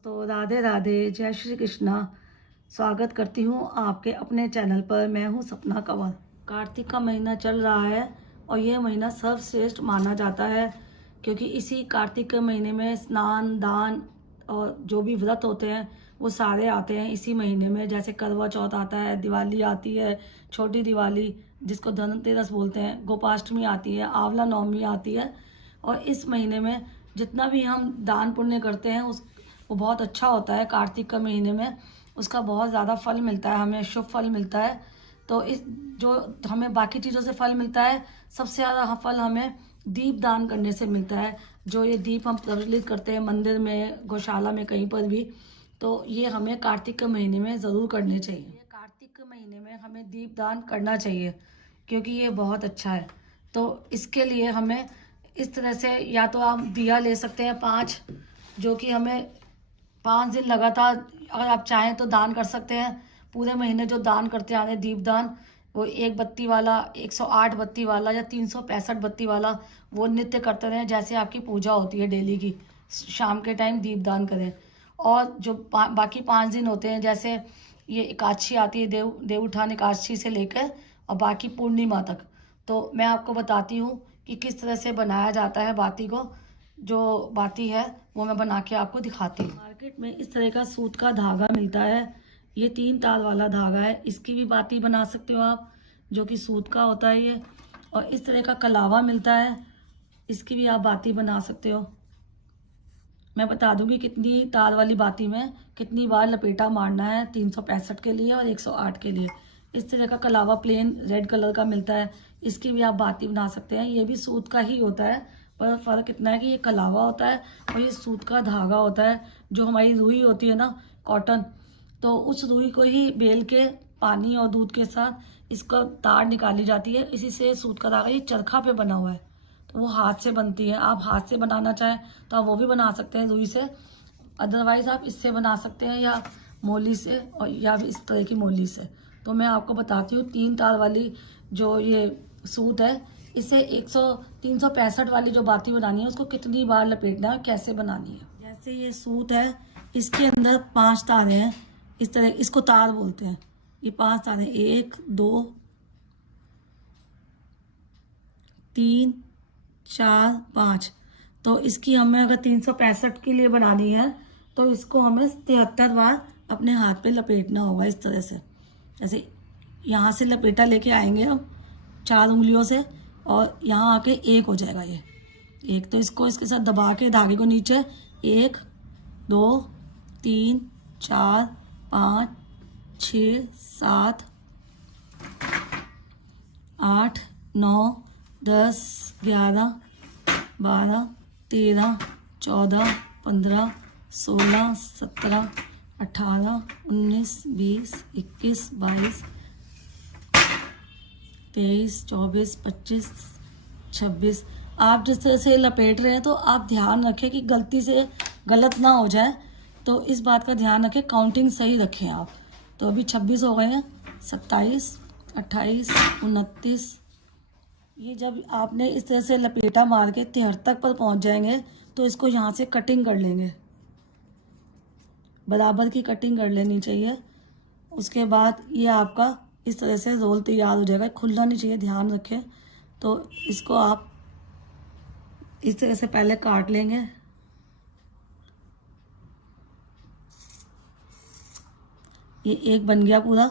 दोस्तों, राधे राधे, जय श्री कृष्णा। स्वागत करती हूँ आपके अपने चैनल पर। मैं हूँ सपना कंवर। कार्तिक का महीना चल रहा है और यह महीना सर्वश्रेष्ठ माना जाता है, क्योंकि इसी कार्तिक के महीने में स्नान दान और जो भी व्रत होते हैं वो सारे आते हैं इसी महीने में। जैसे करवा चौथ आता है, दिवाली आती है, छोटी दिवाली जिसको धनतेरस बोलते हैं, गोपाष्टमी आती है, आंवला नवमी आती है। और इस महीने में जितना भी हम दान पुण्य करते हैं वो बहुत अच्छा होता है। कार्तिक के महीने में उसका बहुत ज़्यादा फल मिलता है, हमें शुभ फल मिलता है। तो इस जो हमें बाकी चीज़ों से फल मिलता है, सबसे ज़्यादा फल हमें दीप दान करने से मिलता है। जो ये दीप हम प्रज्वलित करते हैं मंदिर में, गौशाला में, कहीं पर भी, तो ये हमें कार्तिक के महीने में ज़रूर करने चाहिए। कार्तिक के महीने में हमें दीप दान करना चाहिए क्योंकि ये बहुत अच्छा है। तो इसके लिए हमें इस तरह से, या तो आप दिया ले सकते हैं 5, जो कि हमें 5 दिन लगातार अगर आप चाहें तो दान कर सकते हैं। पूरे महीने जो दान करते आ रहे हैं दीप दान, वो 1 बत्ती वाला, 108 बत्ती वाला या 365 बत्ती वाला, वो नित्य करते रहें। जैसे आपकी पूजा होती है डेली की, शाम के टाइम दीप दान करें। और जो बाकी 5 दिन होते हैं, जैसे ये एकादशी आती है, देवउठान एकादशी से लेकर और बाकी पूर्णिमा तक, तो मैं आपको बताती हूँ कि किस तरह से बनाया जाता है बाती को। जो बाती है वो मैं बना के आपको दिखाती हूँ। मार्केट में इस तरह का सूत का धागा मिलता है, ये 3 तार वाला धागा है। इसकी भी बाती बना सकते हो आप, जो कि सूत का होता है ये। और इस तरह का कलावा मिलता है, इसकी भी आप बाती बना सकते हो। मैं बता दूंगी कितनी तार वाली बाती में कितनी बार लपेटा मारना है, 365 के लिए और 108 के लिए। इस तरह का कलावा प्लेन रेड कलर का मिलता है, इसकी भी आप बाती बना सकते हैं। ये भी सूत का ही होता है, पर फ़र्क इतना है कि ये कलावा होता है और ये सूत का धागा होता है। जो हमारी रुई होती है ना, कॉटन, तो उस रुई को ही बेल के पानी और दूध के साथ इसका तार निकाली जाती है। इसी से सूत का धागा, ये चरखा पे बना हुआ है, तो वो हाथ से बनती है। आप हाथ से बनाना चाहें तो आप वो भी बना सकते हैं रुई से, अदरवाइज आप इससे बना सकते हैं, या मोली से, और या इस तरह की मोली से। तो मैं आपको बताती हूँ 3 तार वाली जो ये सूत है, इसे 365 वाली जो बाती बनानी है उसको कितनी बार लपेटना है, कैसे बनानी है। जैसे ये सूत है, इसके अंदर 5 तारे हैं, इस तरह, इसको तार बोलते हैं। ये 5 तारे, 1 2 3 4 5। तो इसकी हमें अगर 365 के लिए बनानी है तो इसको हमें 73 बार अपने हाथ पे लपेटना होगा, इस तरह से। जैसे यहाँ से लपेटा लेके आएंगे हम 4 उंगलियों से, और यहाँ आके 1 हो जाएगा ये 1। तो इसको इसके साथ दबा के धागे को नीचे 1 2 3 4 5 6 7 8 9 10 11 12 13 14 15 16 17 18 19 20 21 22 23 24 25 26। आप जिस तरह से लपेट रहे हैं तो आप ध्यान रखें कि गलती से गलत ना हो जाए, तो इस बात का ध्यान रखें, काउंटिंग सही रखें आप। तो अभी 26 हो गए हैं, 27 28 29। ये जब आपने इस तरह से लपेटा मार के 73 पर पहुंच जाएंगे तो इसको यहाँ से कटिंग कर लेंगे, बराबर की कटिंग कर लेनी चाहिए। उसके बाद ये आपका इस तरह से रोल तैयार हो जाएगा, खुलना नहीं चाहिए, ध्यान रखें। तो इसको आप इस तरह से पहले काट लेंगे। ये एक बन गया पूरा।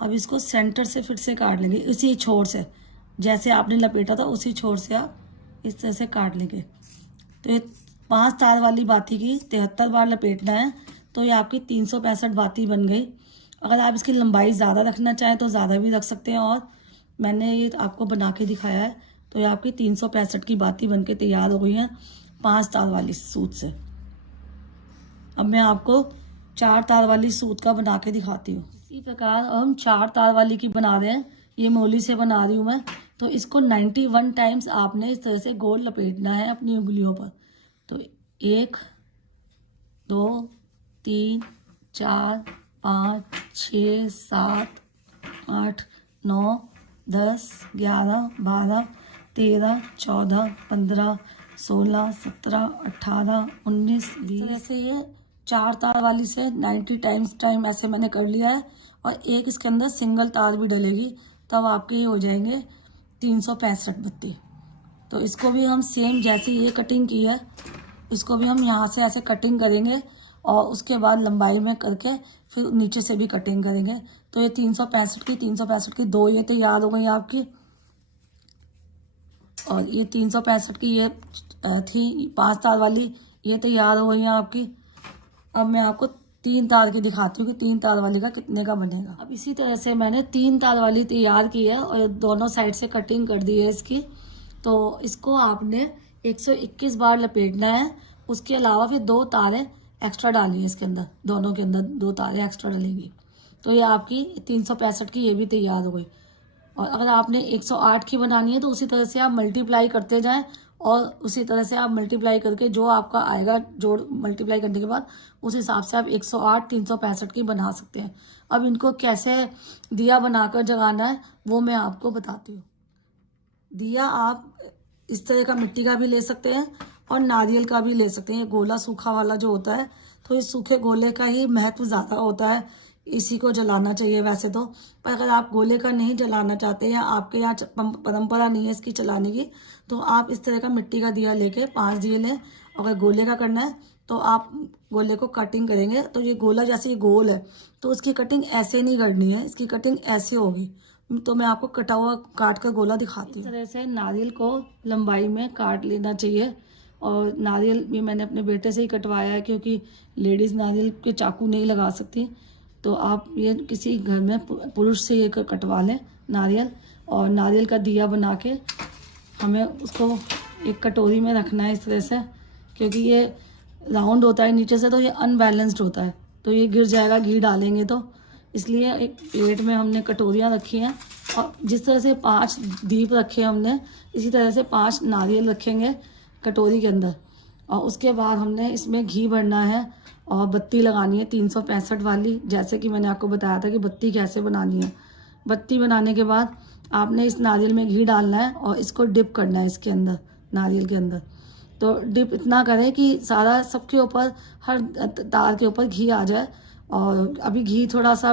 अब इसको सेंटर से फिर से काट लेंगे, इसी छोर से, जैसे आपने लपेटा था उसी छोर से आप इस तरह से काट लेंगे। तो ये 5 तार वाली बाती की 73 बार लपेटना है, तो ये आपकी 365 बाती बन गई। अगर आप इसकी लंबाई ज़्यादा रखना चाहें तो ज़्यादा भी रख सकते हैं, और मैंने ये आपको बना के दिखाया है। तो ये आपकी 365 की बाती बन के तैयार हो गई है 5 तार वाली सूत से। अब मैं आपको 4 तार वाली सूत का बना के दिखाती हूँ। इसी प्रकार हम 4 तार वाली की बना रहे हैं, ये मोली से बना रही हूँ मैं। तो इसको 91 टाइम्स आपने इस तरह से गोल लपेटना है अपनी उंगलियों पर। तो 1 2 3 4 5 6 7 8 9 10 11 12 13 14 15 16 17 18 19 20। ऐसे ये 4 तार वाली से 90 टाइम ऐसे मैंने कर लिया है, और एक इसके अंदर सिंगल तार भी डलेगी, तब आपके ये हो जाएंगे 365 बत्ती। तो इसको भी हम सेम जैसे ये कटिंग की है, इसको भी हम यहाँ से ऐसे कटिंग करेंगे और उसके बाद लंबाई में करके फिर नीचे से भी कटिंग करेंगे। तो ये 365 की 2 ये तैयार हो गई आपकी, और ये 365 की ये थी 5 तार वाली, ये तैयार हो गई है आपकी। अब मैं आपको 3 तार की दिखाती हूँ कि 3 तार वाली का कितने का बनेगा। अब इसी तरह से मैंने 3 तार वाली तैयार की है और दोनों साइड से कटिंग कर दी है इसकी। तो इसको आपने 121 बार लपेटना है। उसके अलावा फिर 2 तारें एक्स्ट्रा डाली है इसके अंदर, दोनों के अंदर 2 तारें एक्स्ट्रा डलेंगी। तो ये आपकी 365 की ये भी तैयार हो गई। और अगर आपने 108 की बनानी है तो उसी तरह से आप मल्टीप्लाई करते जाएं, और उसी तरह से आप मल्टीप्लाई करके जो आपका आएगा, जोड़ मल्टीप्लाई करने के बाद उस हिसाब से आप 108 365 की बना सकते हैं। अब इनको कैसे दिया बनाकर जगाना है वो मैं आपको बताती हूँ। दिया आप इस तरह का मिट्टी का भी ले सकते हैं और नारियल का भी ले सकते हैं। ये गोला सूखा वाला जो होता है, तो इस सूखे गोले का ही महत्व ज़्यादा होता है, इसी को जलाना चाहिए वैसे तो। पर अगर आप गोले का नहीं जलाना चाहते या आपके यहाँ परंपरा नहीं है इसकी चलाने की, तो आप इस तरह का मिट्टी का दिया लेके 5 दिए लें। अगर गोले का करना है तो आप गोले को कटिंग करेंगे, तो ये गोला जैसे ये गोल है तो उसकी कटिंग ऐसे नहीं करनी है, इसकी कटिंग ऐसे होगी। तो मैं आपको कटा हुआ काट कर गोला दिखाती हूँ। इस तरह से नारियल को लंबाई में काट लेना चाहिए। और नारियल भी मैंने अपने बेटे से ही कटवाया है, क्योंकि लेडीज़ नारियल के चाकू नहीं लगा सकती। तो आप ये किसी घर में पुरुष से ये कटवा लें नारियल। और नारियल का दिया बना के हमें उसको एक कटोरी में रखना है इस तरह से, क्योंकि ये राउंड होता है नीचे से, तो ये अनबैलेंस्ड होता है, तो ये गिर जाएगा घी डालेंगे तो। इसलिए एक प्लेट में हमने कटोरियाँ रखी हैं, और जिस तरह से 5 दीप रखे हमने, इसी तरह से 5 नारियल रखेंगे कटोरी के अंदर। और उसके बाद हमने इसमें घी भरना है और बत्ती लगानी है 365 वाली, जैसे कि मैंने आपको बताया था कि बत्ती कैसे बनानी है। बत्ती बनाने के बाद आपने इस नारियल में घी डालना है और इसको डिप करना है इसके अंदर, नारियल के अंदर। तो डिप इतना करें कि सारा सबके ऊपर, हर तार के ऊपर घी आ जाए। और अभी घी थोड़ा सा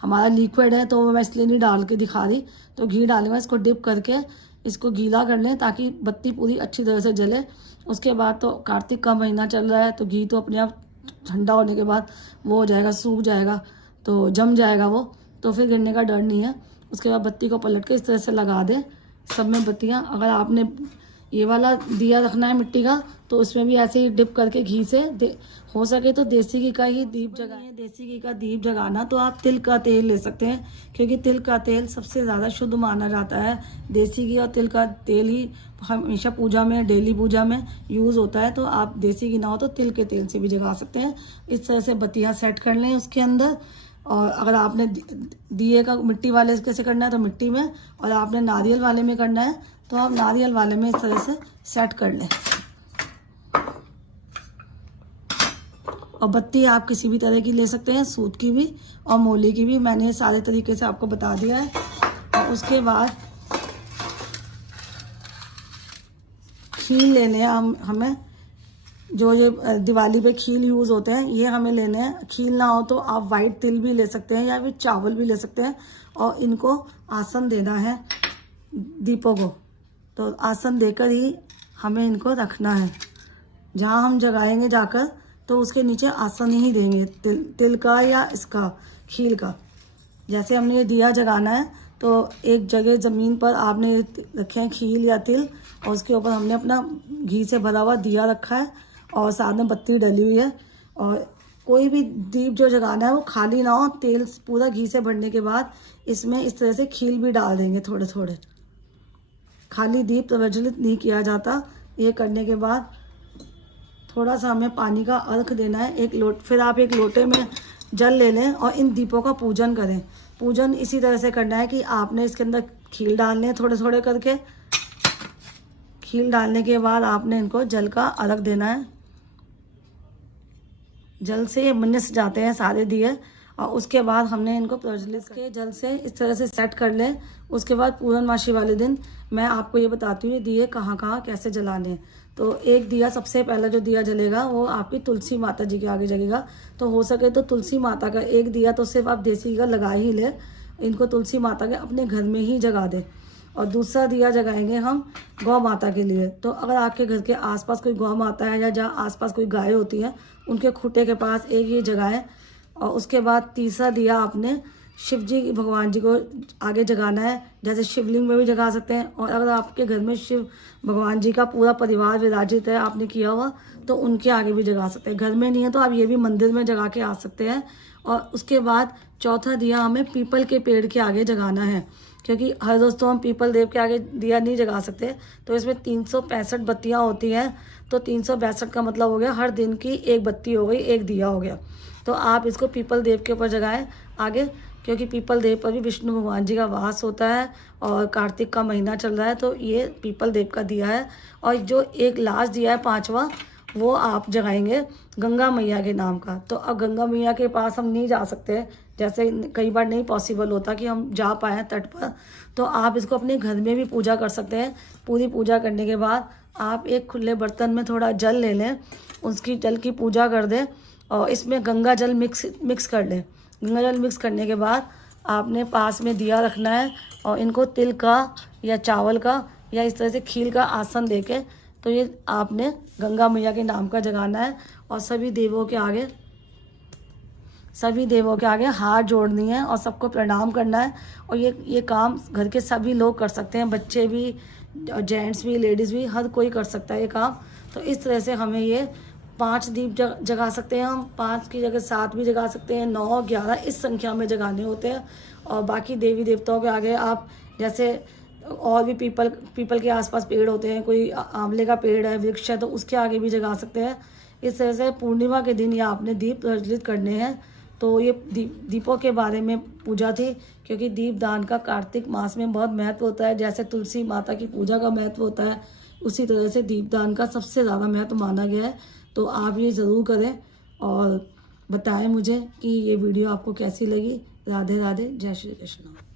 हमारा लिक्विड है तो मैं इसलिए नहीं डाल के दिखा रही, तो घी डालूंगा। इसको डिप करके इसको गीला कर लें ताकि बत्ती पूरी अच्छी तरह से जले। उसके बाद तो कार्तिक का महीना चल रहा है, तो घी तो अपने आप ठंडा होने के बाद वो हो जाएगा, सूख जाएगा, तो जम जाएगा वो, तो फिर गिरने का डर नहीं है। उसके बाद बत्ती को पलट के इस तरह से लगा दें सब में बत्तियाँ। अगर आपने ये वाला दिया रखना है मिट्टी का, तो उसमें भी ऐसे ही डिप करके घी से हो सके तो देसी घी का ही दीप जगाएं। देसी घी का दीप जगाना तो आप तिल का तेल ले सकते हैं, क्योंकि तिल का तेल सबसे ज़्यादा शुद्ध माना जाता है। देसी घी और तिल का तेल ही हमेशा पूजा में, डेली पूजा में यूज़ होता है। तो आप देसी घी ना हो तो तिल के तेल से भी जगा सकते हैं। इस तरह से बत्तियाँ सेट कर लें उसके अंदर। और अगर आपने दिए का मिट्टी वाले कैसे करना है तो मिट्टी में, और आपने नारियल वाले में करना है तो आप नारियल वाले में इस तरह से सेट कर लें। और बत्ती आप किसी भी तरह की ले सकते हैं, सूत की भी और मोली की भी। मैंने ये सारे तरीके से आपको बता दिया है। और उसके बाद खील लेने हैं हमें, जो ये दिवाली पे खील यूज़ होते हैं ये हमें लेने हैं। खील ना हो तो आप वाइट तिल भी ले सकते हैं या फिर चावल भी ले सकते हैं। और इनको आसन देना है दीपों को, तो आसन देकर ही हमें इनको रखना है। जहाँ हम जगाएंगे जाकर तो उसके नीचे आसन ही देंगे, तिल का या इसका खील का। जैसे हमने ये दिया जगाना है तो एक जगह ज़मीन पर आपने रखे हैं खील या तिल, और उसके ऊपर हमने अपना घी से भरा हुआ दिया रखा है और साथ में बत्ती डली हुई है। और कोई भी दीप जो जगाना है वो खाली ना हो, तेल पूरा घी से भरने के बाद इसमें इस तरह से खील भी डाल देंगे थोड़े थोड़े। खाली दीप प्रज्वलित नहीं किया जाता। ये करने के बाद थोड़ा सा हमें पानी का अर्घ देना है, फिर आप एक लोटे में जल ले लें और इन दीपों का पूजन करें। पूजन इसी तरह से करना है कि आपने इसके अंदर खील डालने हैं थोड़े थोड़े करके। खील डालने के बाद आपने इनको जल का अर्घ देना है। जल से ये मिन्स जाते हैं सारे दिए। और उसके बाद हमने इनको प्रज्वलित के जल से इस तरह से सेट कर लें। उसके बाद पूर्णमासी वाले दिन मैं आपको ये बताती हूँ दिए कहाँ कहाँ कैसे जलाने। तो एक दिया, सबसे पहला जो दिया जलेगा वो आपकी तुलसी माता जी के आगे जलेगा। तो हो सके तो तुलसी माता का एक दिया तो सिर्फ आप देसी का लगा ही ले, इनको तुलसी माता के अपने घर में ही जगा दें। और दूसरा दिया जगाएंगे हम गौ माता के लिए। तो अगर आपके घर के आसपास कोई गौ माता है या जहाँ आसपास कोई गाय होती है, उनके खूंटे के पास एक ये जगाएं। और उसके बाद तीसरा दिया आपने शिव जी भगवान जी को आगे जगाना है, जैसे शिवलिंग में भी जगा सकते हैं। और अगर आपके घर में शिव भगवान जी का पूरा परिवार विराजित है, आपने किया हुआ, तो उनके आगे भी जगा सकते हैं। घर में नहीं है तो आप ये भी मंदिर में जगा के आ सकते हैं। और उसके बाद चौथा दिया हमें पीपल के पेड़ के आगे जगाना है, क्योंकि हर रोज़ तो हम पीपल देव के आगे दिया नहीं जगा सकते। तो इसमें 365 बत्तियाँ होती हैं, तो 362 का मतलब हो गया हर दिन की एक बत्ती हो गई, एक दिया हो गया। तो आप इसको पीपल देव के ऊपर जगाएं आगे, क्योंकि पीपल देव पर भी विष्णु भगवान जी का वास होता है और कार्तिक का महीना चल रहा है, तो ये पीपल देव का दिया है। और जो एक लास्ट दिया है पांचवा, वो आप जगाएंगे गंगा मैया के नाम का। तो अब गंगा मैया के पास हम नहीं जा सकते, जैसे कई बार नहीं पॉसिबल होता कि हम जा पाएँ तट पर, तो आप इसको अपने घर में भी पूजा कर सकते हैं। पूरी पूजा करने के बाद आप एक खुले बर्तन में थोड़ा जल ले लें, उसकी जल की पूजा कर दें और इसमें गंगा जल मिक्स कर लें। गंगा जल मिक्स करने के बाद आपने पास में दिया रखना है और इनको तिल का या चावल का या इस तरह से खील का आसन देके, तो ये आपने गंगा मैया के नाम का जगाना है। और सभी देवों के आगे हाथ जोड़नी है और सबको प्रणाम करना है। और ये काम घर के सभी लोग कर सकते हैं, बच्चे भी, जेंट्स भी, लेडीज़ भी, हर कोई कर सकता है ये काम। तो इस तरह से हमें ये 5 दीप जगा सकते हैं। हम 5 की जगह 7 भी जगा सकते हैं, 9, 11 इस संख्या में जगाने होते हैं। और बाकी देवी देवताओं के आगे आप जैसे और भी पीपल के आसपास पेड़ होते हैं, कोई आंवले का पेड़ है, वृक्ष है, तो उसके आगे भी जगा सकते हैं। इस तरह से पूर्णिमा के दिन ये आपने दीप प्रज्वलित करने हैं। तो ये दीपों के बारे में पूजा थी, क्योंकि दीप दान का कार्तिक मास में बहुत महत्व होता है। जैसे तुलसी माता की पूजा का महत्व होता है, उसी तरह से दीपदान का सबसे ज़्यादा महत्व माना गया है। तो आप ये ज़रूर करें और बताएं मुझे कि ये वीडियो आपको कैसी लगी। राधे राधे, जय श्री कृष्ण।